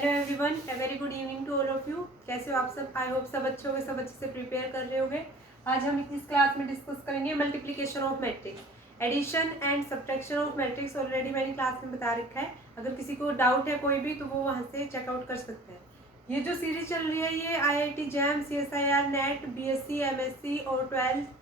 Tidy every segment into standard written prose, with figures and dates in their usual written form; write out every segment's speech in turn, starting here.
Hello everyone, a very good evening to all of you. कैसे हो आप सब? आई होप सब अच्छे होंगे, सब अच्छे से प्रिपेयर कर रहे होंगे। आज हम इस क्लास में डिस्कस करेंगे multiplication of matrix, addition and subtraction of matrix. Already मैंने क्लास में बता रखा है, अगर किसी को डाउट है कोई भी तो वो वहाँ से चेकआउट कर सकते हैं। ये जो सीरीज चल रही है ये IIT jam, CSIR, net, BSc, MSc और 12th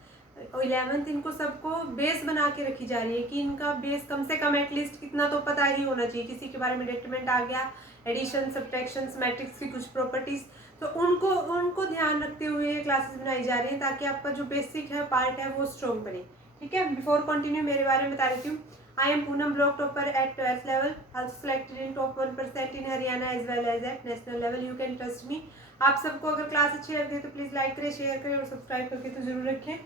11th इनको सबको बेस बना के रखी जा रही है कि इनका बेस कम से कम एटलीस्ट कितना तो पता ही होना चाहिए। किसी के बारे में डिटरमिनेंट आ गया, एडिशन, सब्ट्रैक्शन, मैट्रिक्स की कुछ प्रॉपर्टीज, तो उनको ध्यान रखते हुए क्लासेस बनाई जा रही है ताकि आपका जो बेसिक है पार्ट है वो स्ट्रॉन्ग बने। ठीक है, बिफोर कंटिन्यू मेरे बारे में बता देती हूँ। I am Poonam, block topper at 12th level, also selected in top 1% in Haryana as well as at national level. You can trust me. आप सबको अगर क्लास अच्छी लगती है तो प्लीज लाइक करें, शेयर करें और सब्सक्राइब करके तो जरूर रखें।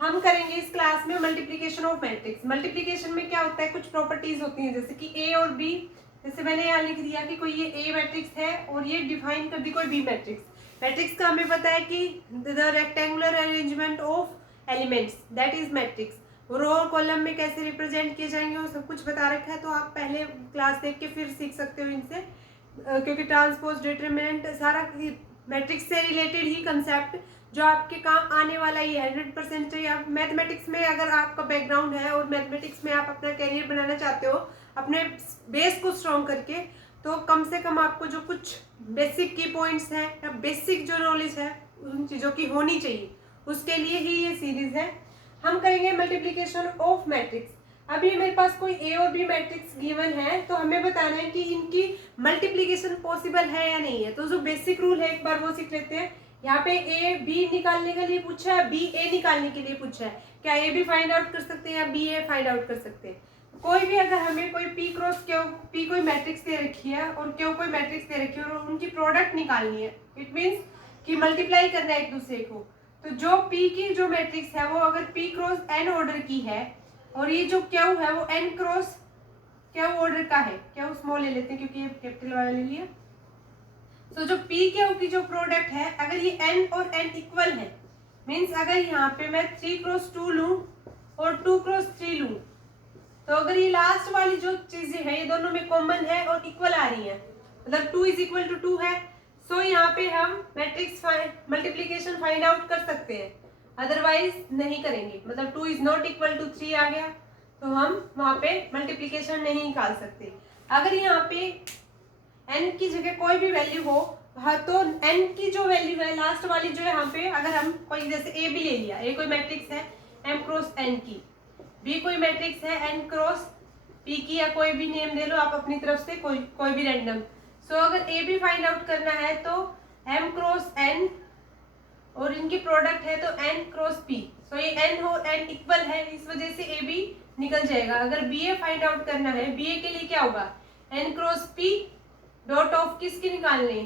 हम करेंगे इस क्लास में मल्टीप्लिकेशन ऑफ मैट्रिक्स। मल्टीप्लिकेशन में क्या होता है, कुछ प्रॉपर्टीज होती हैं जैसे कि ए और बी। जैसे मैंने यहाँ लिख दिया कि कोई ये ए मैट्रिक्स है और ये डिफाइन कर दी कोई बी मैट्रिक्स। मैट्रिक्स का हमें पता है कि the rectangular arrangement of elements that is matrix. Row और कॉलम में कैसे रिप्रेजेंट किए जाएंगे वो सब कुछ बता रखा है, तो आप पहले क्लास देख के फिर सीख सकते हो इनसे, क्योंकि ट्रांसपोज, डिटरमिनेंट सारा मैट्रिक्स से रिलेटेड ही कंसेप्ट जो आपके काम आने वाला ही है 100%। या मैथमेटिक्स में अगर आपका बैकग्राउंड है और मैथमेटिक्स में आप अपना कैरियर बनाना चाहते हो अपने बेस को स्ट्रॉन्ग करके, तो कम से कम आपको जो कुछ बेसिक की पॉइंट्स हैं या बेसिक जो नॉलेज है उन चीज़ों की होनी चाहिए, उसके लिए ही ये सीरीज है। हम करेंगे मल्टीप्लिकेशन ऑफ मैट्रिक्स। अभी मेरे पास कोई ए और बी मैट्रिक्स गिवन है तो हमें बताना है कि इनकी मल्टीप्लिकेशन पॉसिबल है या नहीं है। तो जो बेसिक रूल है एक बार वो सीख लेते हैं। यहाँ पे ए बी निकालने के लिए पूछा है, बी ए निकालने के लिए पूछा है। क्या ए बी फाइंड आउट कर सकते हैं या बी ए फाइंड आउट कर सकते हैं? कोई भी अगर हमें कोई पी क्रॉस क्यू, पी कोई मैट्रिक्स दे रखी है और क्यू कोई मैट्रिक्स दे रखी है और उनकी प्रोडक्ट निकालनी है, इट मीन्स कि मल्टीप्लाई करना है एक दूसरे को। तो जो पी की जो मैट्रिक्स है वो अगर पी क्रॉस एन ऑर्डर की है और ये जो क्यू है वो एन क्रॉस क्यू ऑर्डर का है, क्यू स्मॉल ले लेते हैं क्योंकि ये कैपिटल वाला ले लिया। तो जो पी क्यू की जो प्रोडक्ट है अगर ये एन और एन इक्वल है, मीन्स अगर यहाँ पे मैं 3x2 लूं और 2x3 लूं, तो अगर ये लास्ट वाली जो चीजें हैं ये दोनों में कॉमन है और इक्वल आ रही है, मतलब 2 = 2 है, सो यहाँ पे हम मैट्रिक्स मल्टीप्लिकेशन फाइंड आउट कर सकते हैं, अदरवाइज नहीं करेंगे। मतलब 2 ≠ 3 आ गया तो हम वहाँ पे मल्टीप्लिकेशन नहीं निकाल सकते। अगर यहाँ पे n की जगह कोई भी वैल्यू हो, हाँ, तो n की जो वैल्यू है लास्ट वाली जो है यहाँ पे, अगर हम कोई जैसे a भी ले लिया, a कोई मैट्रिक्स है m क्रॉस n की, b कोई मैट्रिक्स है n क्रॉस p की, या कोई भी नेम दे लो आप अपनी तरफ से, कोई भी रैंडम। सो अगर a भी फाइंड आउट करना है तो m क्रॉस n और इनकी प्रोडक्ट है तो n क्रॉस p। सो ये n और n इक्वल है, इस वजह से a भी निकल जाएगा। अगर ba फाइंड आउट करना है, ba के लिए क्या होगा, n cross p dot of किसकी निकालने,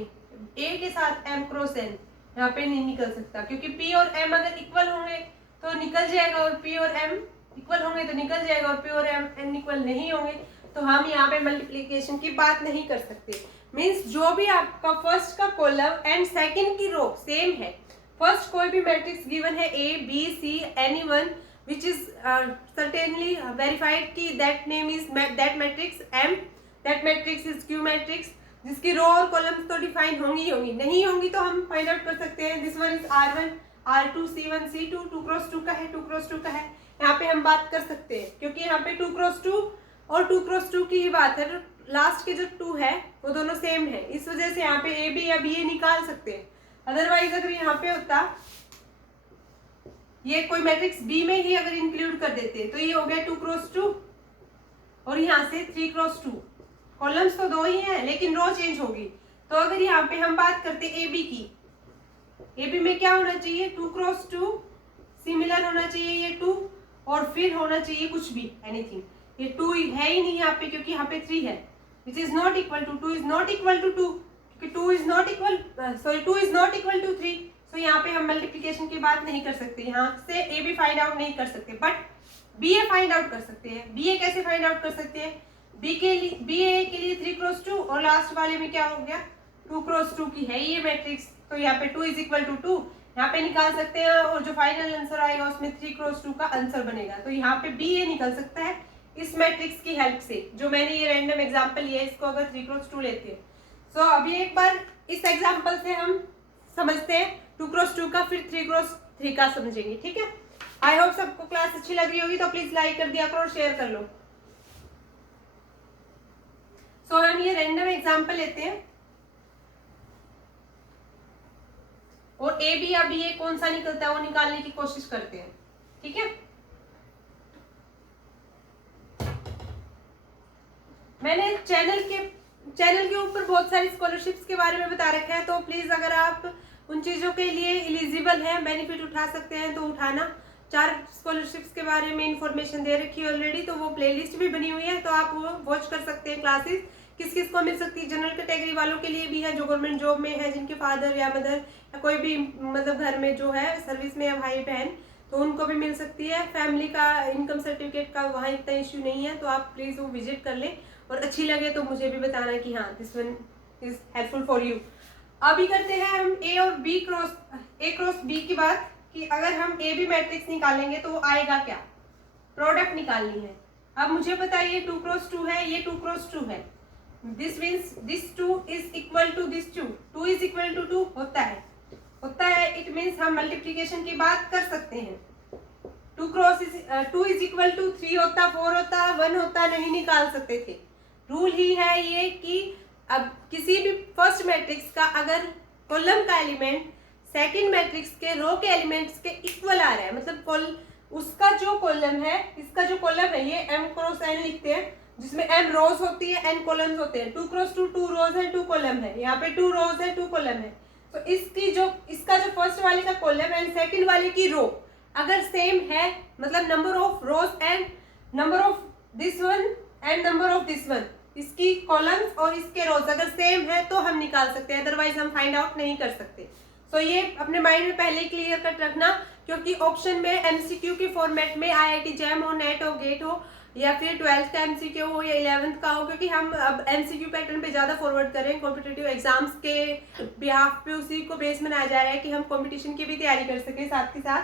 a के साथ m क्रॉस n, यहाँ पे नहीं निकल सकता क्योंकि p और m अगर इक्वल होंगे तो निकल जाएगा और p और m इक्वल होंगे तो निकल जाएगा और p और n इक्वल नहीं होंगे तो हम यहाँ पे मल्टीप्लिकेशन की बात नहीं कर सकते। मीन्स जो भी आपका फर्स्ट का कॉलम एंड सेकंड की रो सेम है, फर्स्ट कोई भी मैट्रिक्स गिवन है a b c anyone which is certainly verified कि that name is that matrix m, that matrix is q matrix, जिसकी रो और कॉलम्स तो डिफाइन होंगी ही होंगी, नहीं होंगी तो हम फाइंड आउट कर सकते हैं। This one is r1 r2 c1 c2, 2x2 का है, 2x2 का है, यहाँ पे हम बात कर सकते हैं क्योंकि यहाँ पे 2x2 और 2x2 की ही बात है, लास्ट के जो 2 है वो दोनों सेम है, इस वजह से यहाँ पे ए बी या बी ए निकाल सकते हैं। अदरवाइज अगर यहाँ पे होता ये कोई मैट्रिक्स बी में ही अगर इंक्लूड कर देते तो ये हो गया 2x2 और यहाँ से 3x2, कॉलम्स तो दो ही हैं लेकिन रो चेंज होगी। तो अगर यहाँ पे हम बात करते ए बी की, ए बी में क्या होना चाहिए, 2x2 सिमिलर होना चाहिए ये 2 और फिर होना चाहिए कुछ भी एनीथिंग, ये 2 है ही नहीं यहाँ पे क्योंकि यहाँ पे 3 है, which is not equal to 2 is not equal to 2 क्योंकि 2 is not equal to 3। So यहाँ पे हम मल्टीप्लिकेशन की बात नहीं कर सकते, यहाँ से ए बी फाइंड आउट नहीं कर सकते, but B A find out कर सकते हैं। बी ए कैसे फाइंड आउट कर सकते हैं, बी ए के लिए 3x2 और लास्ट वाले में क्या हो गया 2x2 की है ये मैट्रिक्स, तो यहाँ पे 2 = 2 यहाँ पे निकाल सकते हैं और जो फाइनल आंसर आएगा उसमें 3x2 का आंसर बनेगा। तो यहाँ पे बी ए निकल सकता है इस मैट्रिक्स की हेल्प से, जो मैंने ये रैंडम एग्जांपल लिया है, इसको अगर 3x2 लेते हैं सो अभी एक बार इस एग्जाम्पल से हम समझते हैं 2x2 का, फिर 3x3 का समझेंगे, ठीक है। आई होप सबको क्लास अच्छी लग रही होगी, तो प्लीज लाइक कर दिया करो और शेयर कर लो। सो हम ये रैंडम एग्जाम्पल लेते हैं और ए बी या बी ए कौन सा निकलता है वो निकालने की कोशिश करते हैं, ठीक है। मैंने चैनल के ऊपर बहुत सारी स्कॉलरशिप्स के बारे में बता रखा है, तो प्लीज अगर आप उन चीजों के लिए एलिजिबल हैं, बेनिफिट उठा सकते हैं तो उठाना। 4 स्कॉलरशिप्स के बारे में इंफॉर्मेशन दे रखी है ऑलरेडी, तो वो प्लेलिस्ट भी बनी हुई है, तो आप वो वॉच कर सकते हैं क्लासेस। किस किस को मिल सकती है, जनरल कैटेगरी वालों के लिए भी है, जो गवर्नमेंट जॉब में है, जिनके फादर या मदर या कोई भी मतलब घर में जो है सर्विस में है भाई बहन, तो उनको भी मिल सकती है। फैमिली का इनकम सर्टिफिकेट का वहाँ इतना इश्यू नहीं है, तो आप प्लीज वो विजिट कर लें और अच्छी लगे तो मुझे भी बताना कि हाँ this one is helpful for you. अभी करते हैं हम ए और बी क्रॉस बी की बात, कि अगर हम ए बी मैट्रिक्स निकालेंगे तो वो आएगा क्या, प्रोडक्ट निकालनी है। अब मुझे बताइए 2x2 है, ये 2x2 है, this means this 2 is equal to this 2 is equal to 2 होता है, इट मीन्स हम मल्टीप्लीकेशन की बात कर सकते हैं। 2 इज इक्वल टू 3 होता, 4 होता, 1 होता, नहीं निकाल सकते थे। रूल ही है ये कि अब किसी भी फर्स्ट मैट्रिक्स का अगर कॉलम का एलिमेंट सेकंड मैट्रिक्स के रो के एलिमेंट्स के इक्वल आ रहा है, मतलब उसका जो कॉलम है, इसका जो कॉलम है, ये m क्रॉस n लिखते हैं, जिसमें m रोज होती है, n कॉलम्स होते हैं। 2x2 2 रोज है, 2 कॉलम है, यहाँ पे 2 रोज है, 2 कॉलम है। तो इसका जो फर्स्ट वाले का कॉलम एंड सेकंड वाले की रो अगर सेम है, मतलब number of rose and number of this one and number of this one, इसकी कॉलम्स और इसके रोज अगर सेम है तो हम निकाल सकते हैं, अदरवाइज हम फाइंड आउट नहीं कर सकते। तो ये अपने माइंड में पहले क्लियर कट रखना, क्योंकि ऑप्शन में एमसीक्यू के फॉर्मेट में आईआईटी जैम हो, नेट हो, गेट हो, या फिर 12th का एमसीक्यू हो या 11th का हो, क्योंकि हम अब एमसीक्यू पैटर्न पे ज्यादा फॉरवर्ड करें कॉम्पिटिटिव एग्जाम्स के बिहाफ पे, उसी को बेस बनाया जा रहा है कि हम कॉम्पिटिशन की भी तैयारी कर सकें साथ के साथ।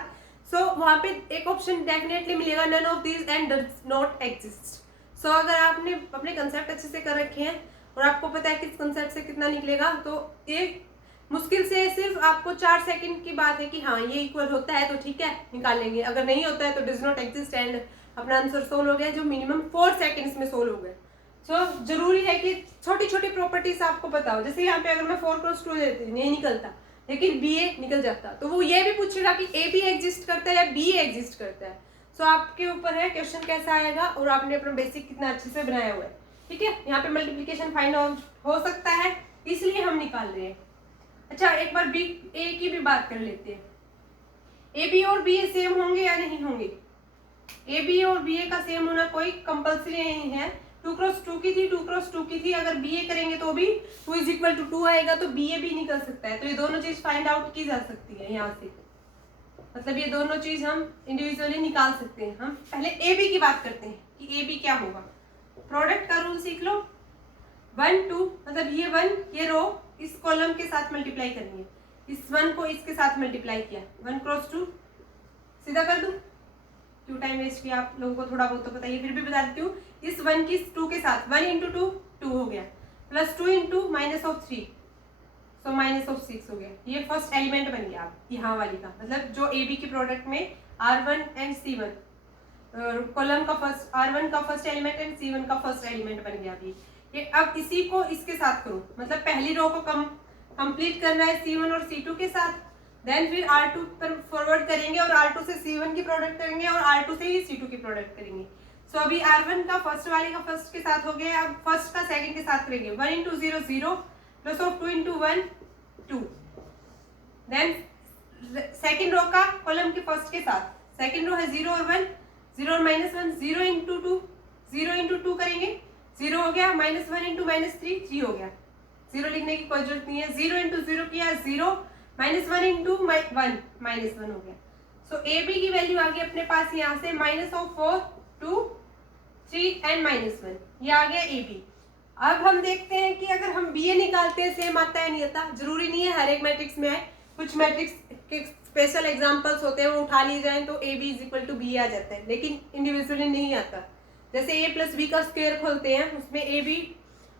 सो वहाँ पे एक ऑप्शन डेफिनेटली मिलेगा, none of this and does not exist. So अगर आपने अपने कंसेप्ट अच्छे से कर रखे हैं और आपको पता है किस कंसेप्ट से कितना निकलेगा, तो एक मुश्किल से सिर्फ आपको 4 सेकंड की बात है कि हाँ ये इक्वल होता है तो ठीक है निकाल लेंगे, अगर नहीं होता है तो डज नॉट एग्जिस्ट एंड अपना आंसर सोल्व हो गया, जो मिनिमम 4 सेकंड्स में सोल्व हो गया। सो जरूरी है कि छोटी छोटी प्रॉपर्टीज आपको पता हो। जैसे यहाँ पे अगर मैं 4x2 लेती नहीं निकलता, लेकिन बी ए निकल जाता, तो वो ये भी पूछेगा कि ए बी एग्जिस्ट करता है या बी एग्जिस्ट करता है। सो आपके ऊपर है क्वेश्चन कैसा आएगा और आपने अपना बेसिक कितना अच्छे से बनाया हुआ है, ठीक है। यहाँ पे मल्टीप्लिकेशन फाइंड आउट हो सकता है, इसलिए हम निकाल रहे हैं। अच्छा, एक बार बी ए की भी बात कर लेते हैं। ए बी और बी ए सेम होंगे या नहीं होंगे? ए बी और बी ए का सेम होना कोई कंपल्सरी नहीं है। 2x2 की थी, 2x2 की थी, अगर बी ए करेंगे तो भी 2 इज इक्वल टू 2 आएगा, तो बी ए भी निकल सकता है। तो ये दोनों चीज फाइंड आउट की जा सकती है यहाँ से, मतलब ये दोनों चीज हम इंडिविजुअली निकाल सकते हैं। हम पहले ए बी की बात करते हैं कि ए बी क्या होगा। प्रोडक्ट का रूल सीख लो। 1 2 मतलब ये 1 ये रो इस कॉलम के साथ मल्टीप्लाई करनी है, इस 1 को इसके साथ मल्टीप्लाई किया, 1x2 सीधा कर दूं, क्यों टाइम वेस्ट किया आप लोगों को, थोड़ा बहुत तो पता ही, फिर भी बता देती हूँ। इस 1 की 2 के साथ 1 इंटू 2 2 हो गया, plus 2 into minus of 3 so minus of 6 हो गया। ये फर्स्ट एलिमेंट बन गया आप यहाँ वाली का, मतलब जो ए बी के प्रोडक्ट में R1 एंड C1 कॉलम का फर्स्ट R1 का फर्स्ट एलिमेंट एंड C1 का फर्स्ट एलिमेंट बन गया अभी ये। अब इसी को इसके साथ करो, मतलब पहली रो को कंप्लीट करना है C1 और C2 के साथ, देन फिर R2 पर फॉरवर्ड करेंगे और R2 से C1 की प्रोडक्ट करेंगे और R2 से ही C2 की प्रोडक्ट करेंगे। सो अभी R1 का फर्स्ट वाले का फर्स्ट के साथ हो गया, अब फर्स्ट का सेकंड के साथ करेंगे। 1 into 0 0 plus of 2 into 1 2, then second row का कॉलम के फर्स्ट के साथ, सेकंड रो है 0 और 1, 0 और माइनस 1, 0 इंटू 2 0 इंटू 2 करेंगे, 0 हो गया, माइनस 1 इंटू माइनस 3 3 हो गया, 0 लिखने की कोई जरूरत नहीं है। 0 इंटू 0 किया 0, माइनस 1 इंटू 1 माइनस 1 हो गया। सो ए बी की वैल्यू आ गई अपने पास यहाँ से माइनस ऑफ 4 2 3 एंड माइनस 1, ये आ गया ए बी। अब हम देखते हैं कि अगर हम बी ए निकालते हैं सेम आता है नहीं आता, जरूरी नहीं है हर एक मैट्रिक्स में आए, कुछ मैट्रिक्स के स्पेशल एग्जांपल्स होते हैं वो उठा लिए जाएं तो A B is equal to B आ जाता है, लेकिन इंडिविजुअली नहीं आता। जैसे ए प्लस बी का स्क्वायर खोलते हैं, उसमें A B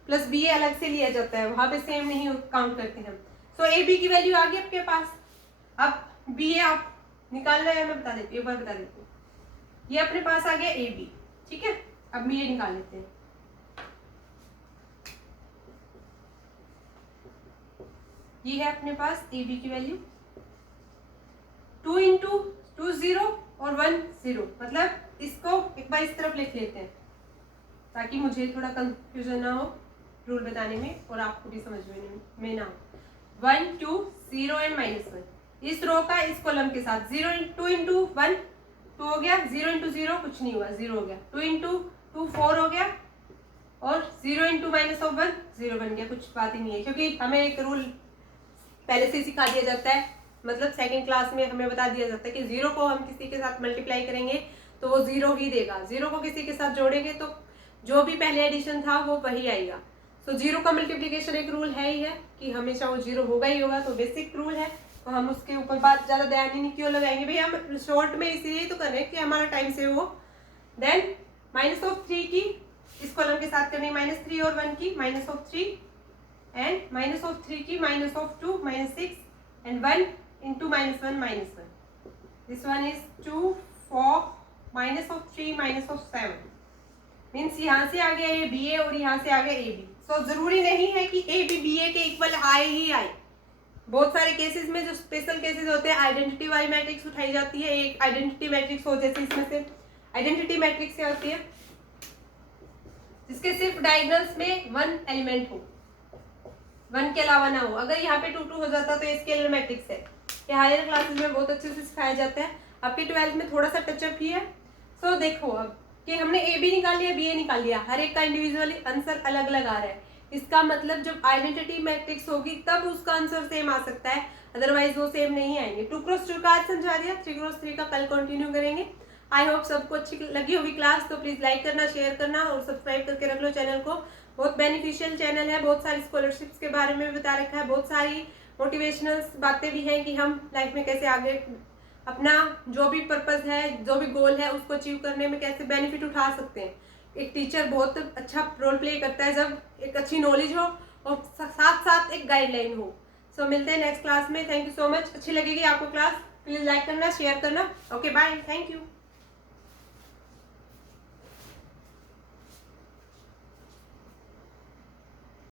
plus B A अलग से लिया जाता है, वहां पे सेम नहीं काउंट करते हैं। सो ए बी की वैल्यू आ गई आपके पास। अब बी ए आप निकालना है, मैं बता देती हूँ, एक बार बता देती हूँ। ये अपने पास आ गया ए बी, ठीक है। अब बी ए निकाल लेते हैं। ये है अपने पास ए बी की वैल्यू 2 इंटू 2 0 और 1 0, मतलब इसको एक बार इस तरफ लिख लेते हैं ताकि मुझे थोड़ा कंफ्यूजन ना हो रूल बताने में और आपको भी समझ में ना हो। 1 2 0 एंड -1 इस रो का इस कॉलम के साथ 2 इंटू 1 2 हो गया, 0 इंटू 0 कुछ नहीं हुआ, 0 हो गया, 2 इंटू 2 4 हो गया और 0 इंटू -1 0 बन गया। कुछ बात ही नहीं है क्योंकि हमें एक रूल पहले से सिखा दिया जाता है, मतलब सेकंड क्लास में हमें बता दिया जाता है कि 0 को हम किसी के साथ मल्टीप्लाई करेंगे तो वो 0 ही देगा, 0 को किसी के साथ जोड़ेंगे तो जो भी पहले एडिशन था वो वही आएगा। तो 0 का मल्टीप्लिकेशन एक रूल है ही है कि हमेशा वो 0 होगा ही होगा, तो बेसिक रूल है, तो हम उसके ऊपर बात ज़्यादा ध्यान ही नहीं क्यों लगाएंगे भाई, हम शॉर्ट में इसलिए तो कर रहे हैं कि हमारा टाइम सेव हो। देन -3 की इस कॉलम के साथ करनी, -3 और 1 की -3 एंड -3 की -2 -6 and 1 into -1 this one is 2 4 -3 -7 means यहाँ से आ गया ये बी ए और यहाँ से आ गया ए बी। सो जरूरी नहीं है कि ए बी बी ए के इक्वल आए ही आए। बहुत सारे केसेस में जो स्पेशल केसेस होते हैं आइडेंटिटी वाली मैट्रिक्स उठाई जाती है, एक आइडेंटिटी मैट्रिक्स हो जैसे इसमें से आइडेंटिटी मैट्रिक्स क्या होती है जिसके सिर्फ डायगोनल्स में 1 एलिमेंट हो, 1 के अलावा ना हो। अगर यहाँ पे 2 2 हो जाता तो ये स्केलर मैट्रिक्स है। ये हायर क्लासेस में बहुत अच्छे से सिखाया जाता है, आपके 12th में थोड़ा सा टचअप ही है। सो देखो अब कि हमने ए बी निकाल लिया, बी ए निकाल लिया, हर एक का इंडिविजुअली आंसर अलग अलग आ रहा है। इसका मतलब जब आइडेंटिटी मैट्रिक्स होगी तब उसका आंसर सेम आ सकता है, अदरवाइज वो सेम नहीं आएंगे। 2 क्रॉस 2 का आज समझा दिया, 3 क्रॉस 3 का कल कंटिन्यू करेंगे। आई होप सबको अच्छी लगी होगी क्लास, तो प्लीज लाइक करना, शेयर करना और सब्सक्राइब करके रख लो चैनल को। बहुत बेनिफिशियल चैनल है, बहुत सारी स्कॉलरशिप्स के बारे में बता रखा है, बहुत सारी मोटिवेशनल बातें भी हैं कि हम लाइफ में कैसे आगे अपना जो भी पर्पस है, जो भी गोल है उसको अचीव करने में कैसे बेनिफिट उठा सकते हैं। एक टीचर बहुत अच्छा रोल प्ले करता है जब एक अच्छी नॉलेज हो और साथ साथ एक गाइडलाइन हो। सो मिलते हैं नेक्स्ट क्लास में। Thank you so much. अच्छी लगेगी आपको क्लास, प्लीज लाइक करना, शेयर करना। Okay bye, thank you.